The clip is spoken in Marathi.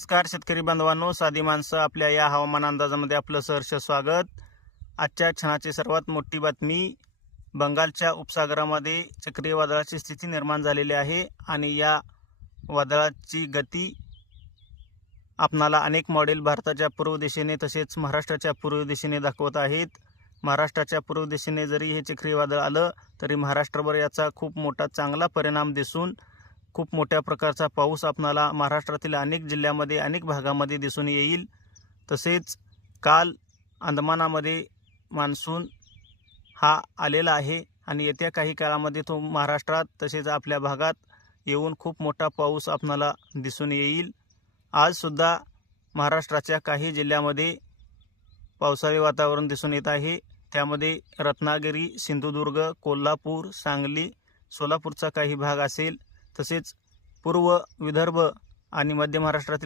नमस्कार शेतकरी बांधवांनो, साधी माणसं आपल्या या हवामान अंदाजामध्ये आपलं सहर्ष स्वागत। आजच्या क्षणाची सर्वात मोठी बातमी, बंगालच्या उपसागरामध्ये चक्रीवादळाची स्थिती निर्माण झालेली आहे आणि या वादळाची गती आपणाला अनेक मॉडेल भारताच्या पूर्व दिशेने तसेच महाराष्ट्राच्या पूर्व दिशेने दाखवत आहेत। महाराष्ट्राच्या पूर्व दिशेने जरी हे चक्रीवादळ आलं तरी महाराष्ट्रावर याचा खूप मोठा चांगला परिणाम दिसून खूप मोठ्या प्रकारचा पाऊस आपणाला महाराष्ट्रातील अनेक जिल्ह्यामध्ये अनेक भागामध्ये दिसून येईल। तसेच काल अंदमानामध्ये मान्सून हा आलेला आहे आणि येत्या काही काळामध्ये तो महाराष्ट्रात तसेच आपल्या भागात येऊन खूप मोठा पाऊस आपणाला दिसून येईल। आज सुद्धा महाराष्ट्राच्या काही जिल्ह्यामध्ये पावसाळी वातावरण दिसून येत आहे। त्यामध्ये रत्नागिरी, सिंधुदुर्ग, कोल्हापूर, सांगली, सोलापूरचा काही भाग असेल, तसेच पूर्व विदर्भ आणि मध्य महाराष्ट्रातील